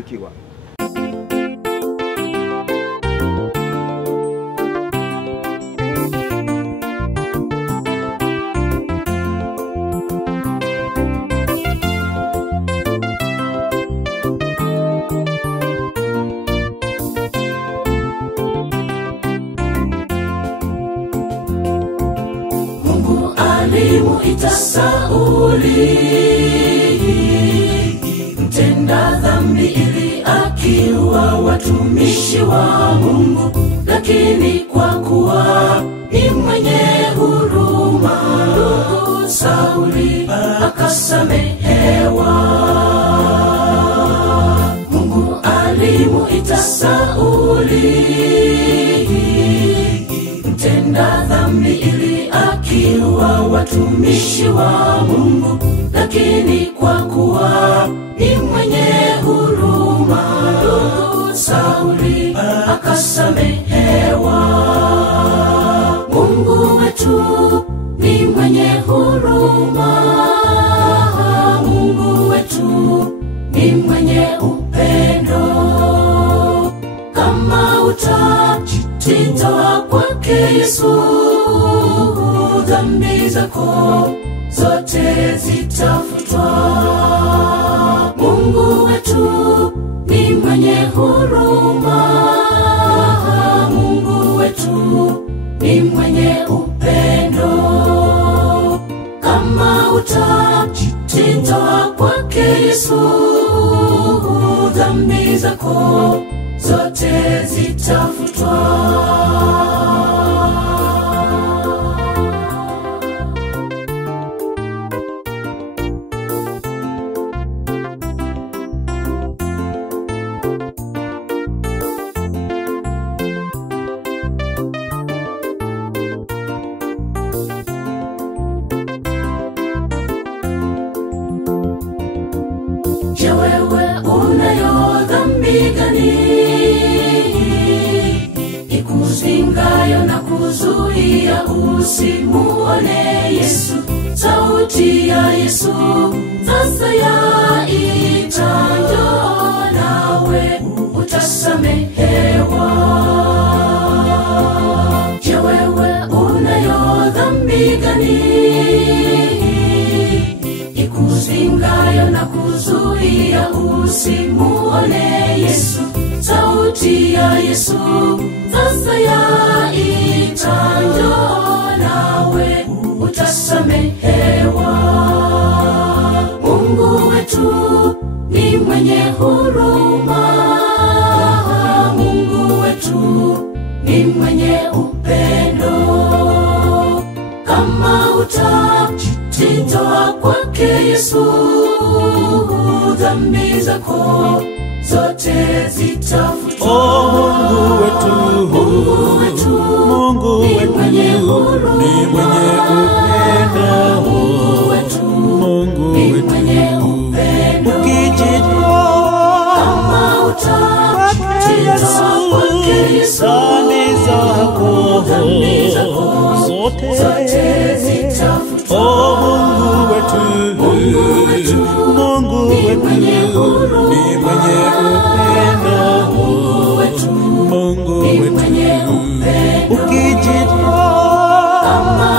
ikiwa Mungu alimuita Sauli mtenda dhambi ili akiua watumishi wa Mungu, lakini kwa kuwa ni mwenye huruma ndugu Sauli akasamehewa. Mungu alimuita Sauli mtenda dhambi ili akiua watumishi wa Mungu, lakini kwa kuwa ni mwenye huruma ndugu Sauli akasamehewa. Mungu wetu ni mwenye huruma, Mungu wetu ni mwenye upendo. Kama utajitoa kwake Yesu, dhambi zako zote zitafutwa. Mungu wetu ni mwenye huruma, Mungu wetu ni mwenye upendo. Kama utajitoa kwake Yesu, dhambi zako zote zitafutwa. Je, wewe unayo dhambi gani ikuzingayo na kuzuia usimuone Yesu? Sauti ya Yesu sasa yaita, njoo nawe utasamehewa. Je, wewe unayo dhambi gani ikuzingayo na kuzuia usimuone Yesu? Sauti ya Yesu sasa yaita, njoo nawe utasamehewa. Mungu wetu ni mwenye huruma, Mungu wetu ni mwenye upendo. Kama utajitoa kwake Yesu, dhambi zako zote zitafutwa. Mungu wetu, Mungu wetu Mungu ni wetu mwenye huruma, ni mwenye upendo. Mungu wetu Mungu ni wetu mwenye upendo. ukijitoa Kama utajitoa kwake Yesu, dhambi zako zote zitafutwa. Mungu wetu, Mungu wetu Mungu ni wetu mwenye huruma, ni mwenye upendo. Mungu wetu Mungu ni wetu mwenye upendo. ukijitoa Kama